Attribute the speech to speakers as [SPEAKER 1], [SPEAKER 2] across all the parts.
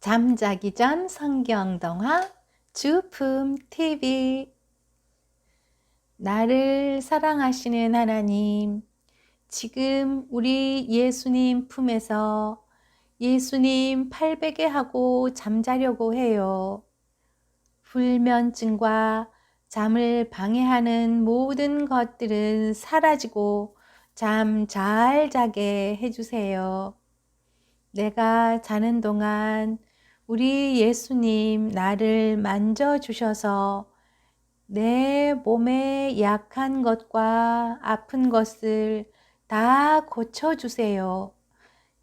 [SPEAKER 1] 잠자기 전 성경동화 주품 TV 나를 사랑하시는 하나님, 지금 우리 예수님 품에서 예수님 팔베개 하고 잠자려고 해요. 불면증과 잠을 방해하는 모든 것들은 사라지고 잠 잘 자게 해주세요. 내가 자는 동안 우리 예수님 나를 만져주셔서 내 몸에 약한 것과 아픈 것을 다 고쳐주세요.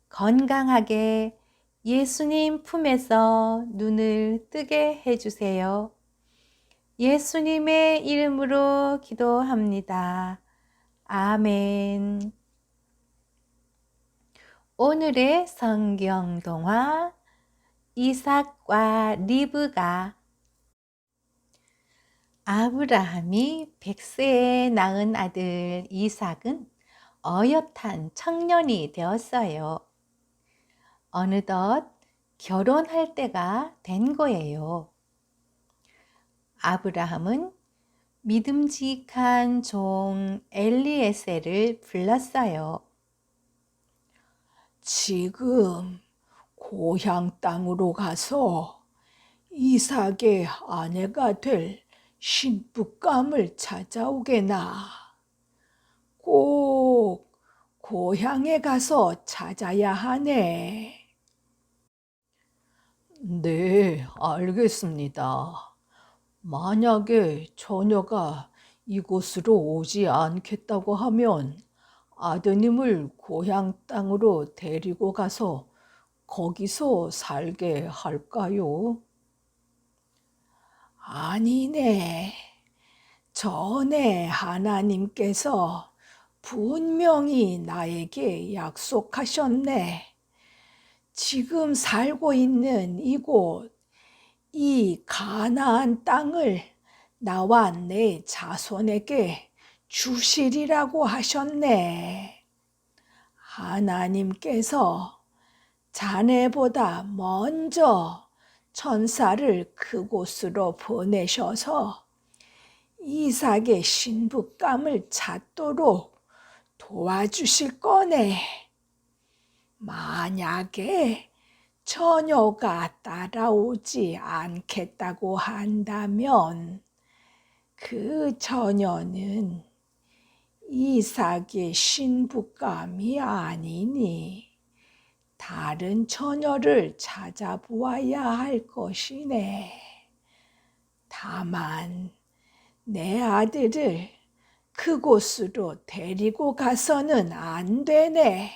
[SPEAKER 1] 건강하게 예수님 품에서 눈을 뜨게 해주세요. 예수님의 이름으로 기도합니다. 아멘. 오늘의 성경 동화 이삭과 리브가 아브라함이 백세에 낳은 아들 이삭은 어엿한 청년이 되었어요. 어느덧 결혼할 때가 된 거예요. 아브라함은 믿음직한 종 엘리에셀을 불렀어요.
[SPEAKER 2] 지금 고향 땅으로 가서 이삭의 아내가 될 신부감을 찾아오게나. 꼭 고향에 가서 찾아야 하네. 네, 알겠습니다. 만약에 처녀가 이곳으로 오지 않겠다고 하면 아드님을 고향 땅으로 데리고 가서 거기서 살게 할까요? 아니네. 전에 하나님께서 분명히 나에게 약속하셨네. 지금 살고 있는 이곳, 이 가나안 땅을 나와 내 자손에게 주시리라고 하셨네. 하나님께서 자네보다 먼저 천사를 그곳으로 보내셔서 이삭의 신부감을 찾도록 도와주실 거네. 만약에 처녀가 따라오지 않겠다고 한다면 그 처녀는 이삭의 신부감이 아니니 다른 처녀를 찾아보아야 할 것이네. 다만 내 아들을 그곳으로 데리고 가서는 안 되네.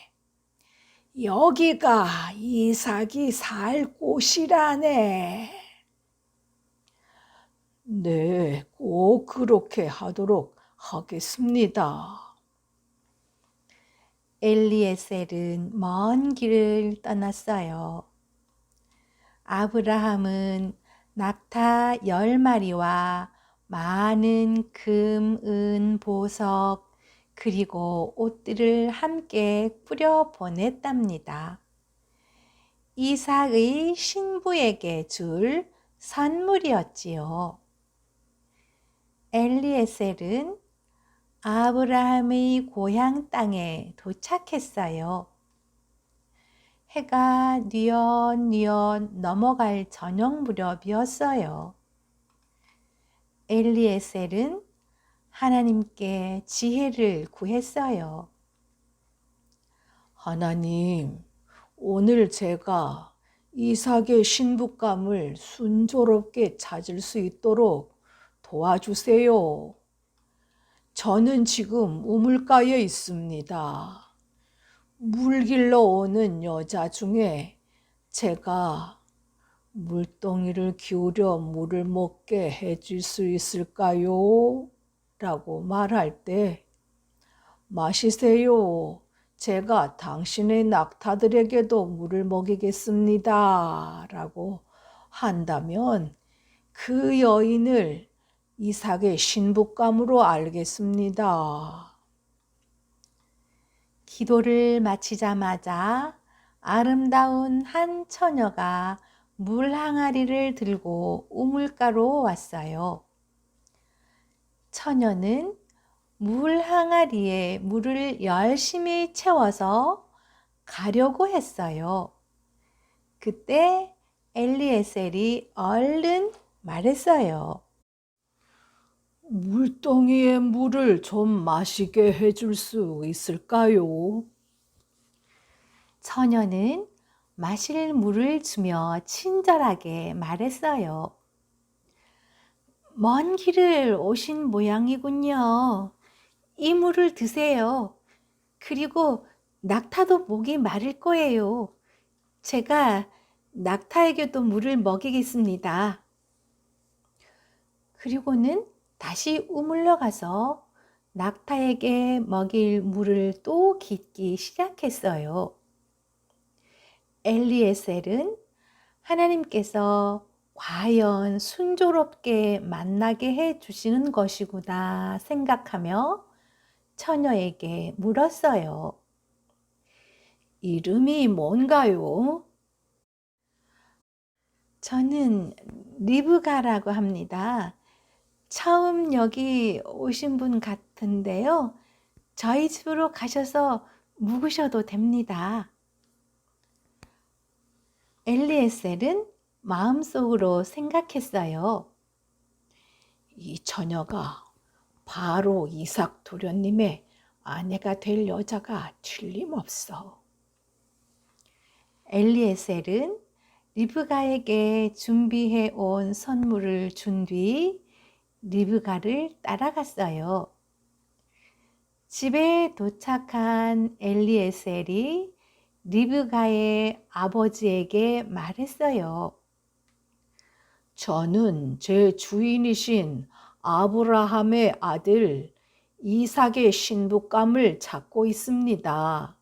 [SPEAKER 2] 여기가 이삭이 살 곳이라네. 네, 꼭 그렇게 하도록 하겠습니다.
[SPEAKER 1] 엘리에셀은 먼 길을 떠났어요. 아브라함은 낙타 열 마리와 많은 금, 은, 보석, 그리고 옷들을 함께 꾸려 보냈답니다. 이삭의 신부에게 줄 선물이었지요. 엘리에셀은 아브라함의 고향 땅에 도착했어요. 해가 뉘엿뉘엿 넘어갈 저녁 무렵이었어요. 엘리에셀은 하나님께 지혜를 구했어요.
[SPEAKER 2] 하나님, 오늘 제가 이삭의 신부감을 순조롭게 찾을 수 있도록 도와주세요. 저는 지금 우물가에 있습니다. 물 길러 오는 여자 중에 제가 물동이를 기울여 물을 먹게 해줄 수 있을까요? 라고 말할 때 마시세요. 제가 당신의 낙타들에게도 물을 먹이겠습니다. 라고 한다면 그 여인을 이삭의 신부감으로 알겠습니다.
[SPEAKER 1] 기도를 마치자마자 아름다운 한 처녀가 물 항아리를 들고 우물가로 왔어요. 처녀는 물 항아리에 물을 열심히 채워서 가려고 했어요. 그때 엘리에셀이 얼른 말했어요.
[SPEAKER 2] 물덩이에 물을 좀 마시게 해줄 수 있을까요?
[SPEAKER 1] 처녀는 마실 물을 주며 친절하게 말했어요. 먼 길을 오신 모양이군요. 이 물을 드세요. 그리고 낙타도 목이 마를 거예요. 제가 낙타에게도 물을 먹이겠습니다. 그리고는 다시 우물러 가서 낙타에게 먹일 물을 또 깃기 시작했어요. 엘리에셀은 하나님께서 과연 순조롭게 만나게 해 주시는 것이구나 생각하며 처녀에게 물었어요.
[SPEAKER 2] 이름이 뭔가요?
[SPEAKER 1] 저는 리브가라고 합니다. 처음 여기 오신 분 같은데요. 저희 집으로 가셔서 묵으셔도 됩니다. 엘리에셀은 마음속으로 생각했어요.
[SPEAKER 2] 이 처녀가 바로 이삭 도련님의 아내가 될 여자가 틀림없어.
[SPEAKER 1] 엘리에셀은 리브가에게 준비해 온 선물을 준 뒤 리브가를 따라갔어요. 집에 도착한 엘리에셀이 리브가의 아버지에게 말했어요.
[SPEAKER 2] 저는 제 주인이신 아브라함의 아들 이삭의 신부감을 찾고 있습니다.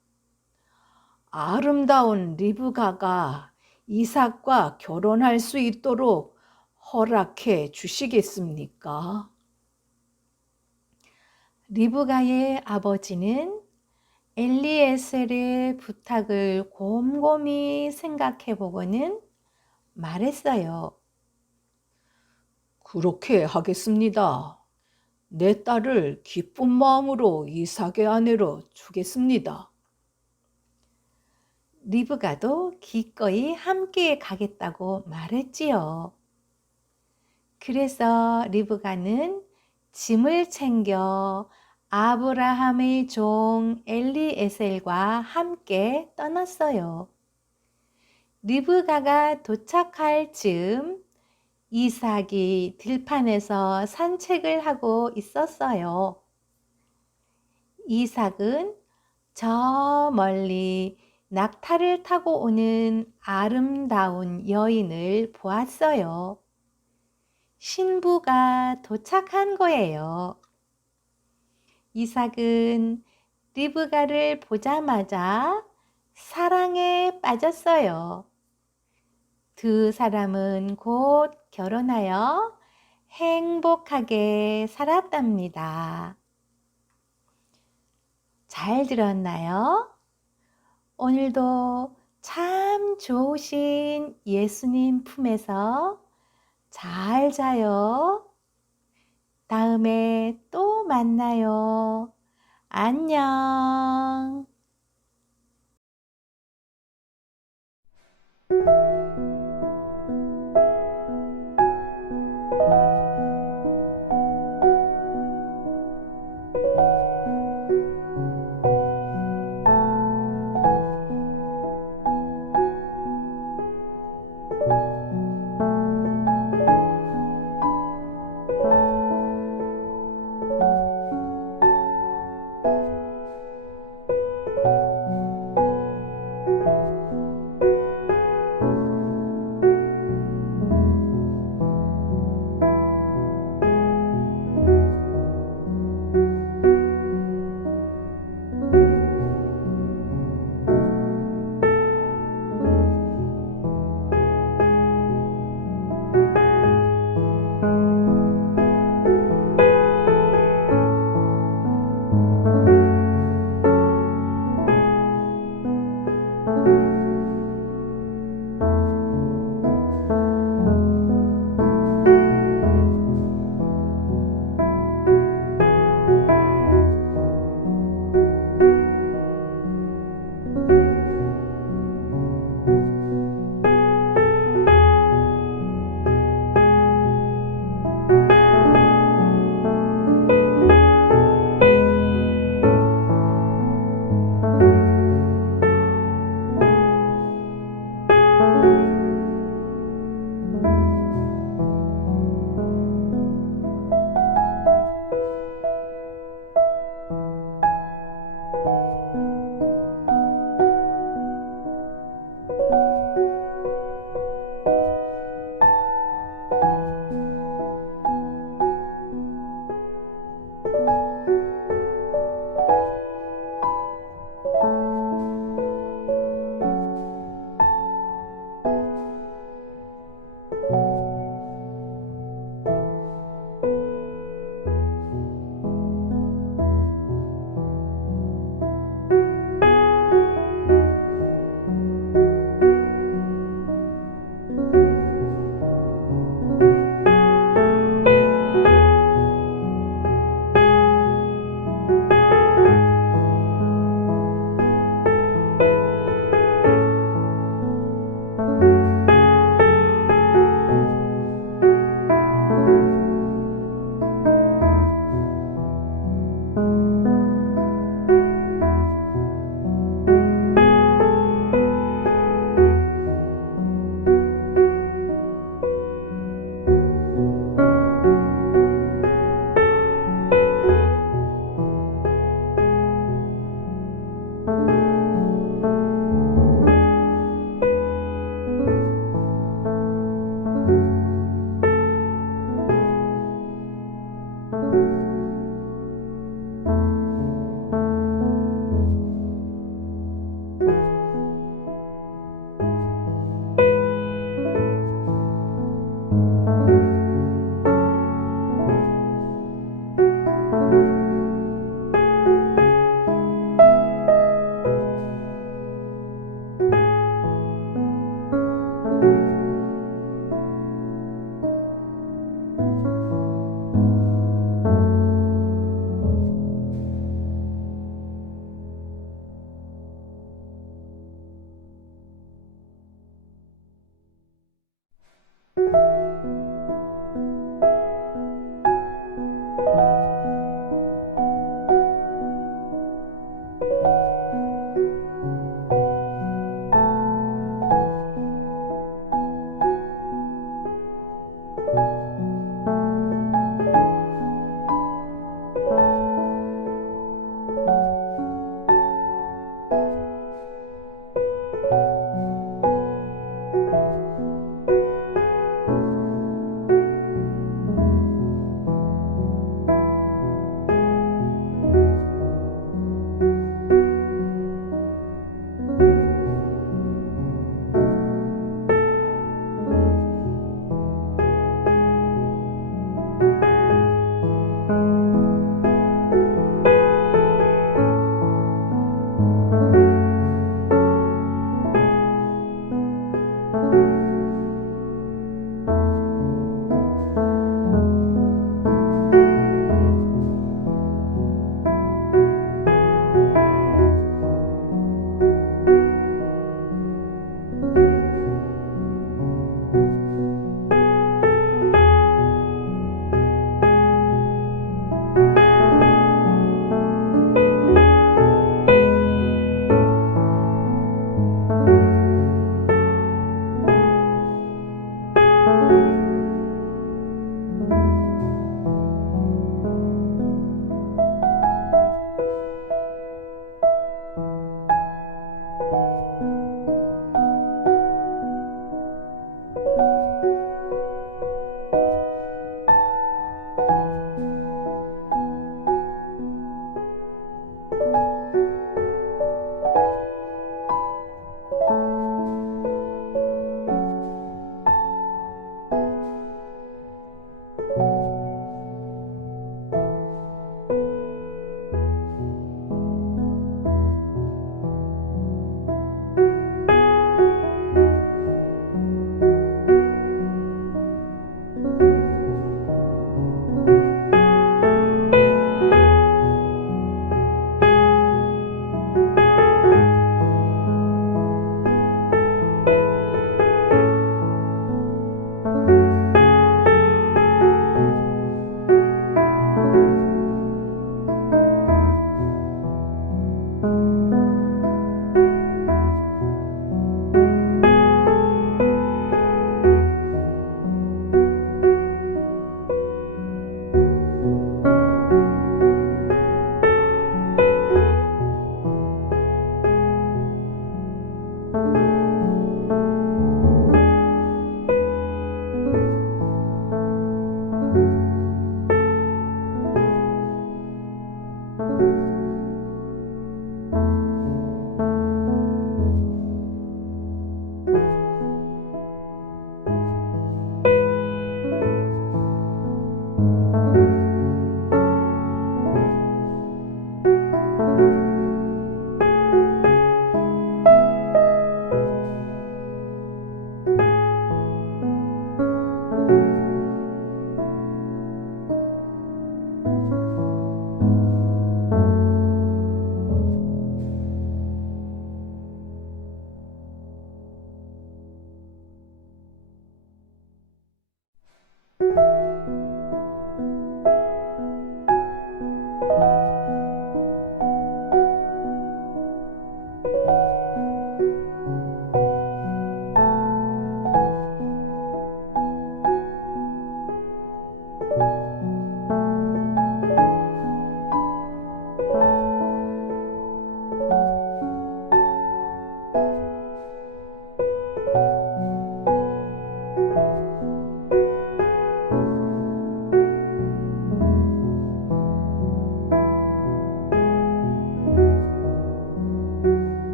[SPEAKER 2] 아름다운 리브가가 이삭과 결혼할 수 있도록 허락해 주시겠습니까?
[SPEAKER 1] 리브가의 아버지는 엘리에셀의 부탁을 곰곰이 생각해 보고는 말했어요.
[SPEAKER 2] 그렇게 하겠습니다. 내 딸을 기쁜 마음으로 이삭의 아내로 주겠습니다.
[SPEAKER 1] 리브가도 기꺼이 함께 가겠다고 말했지요. 그래서 리브가는 짐을 챙겨 아브라함의 종 엘리에셀과 함께 떠났어요. 리브가가 도착할 즈음 이삭이 들판에서 산책을 하고 있었어요. 이삭은 저 멀리 낙타를 타고 오는 아름다운 여인을 보았어요. 신부가 도착한 거예요. 이삭은 리브가를 보자마자 사랑에 빠졌어요. 두 사람은 곧 결혼하여 행복하게 살았답니다. 잘 들었나요? 오늘도 참 좋으신 예수님 품에서 잘 자요. 다음에 또 만나요. 안녕.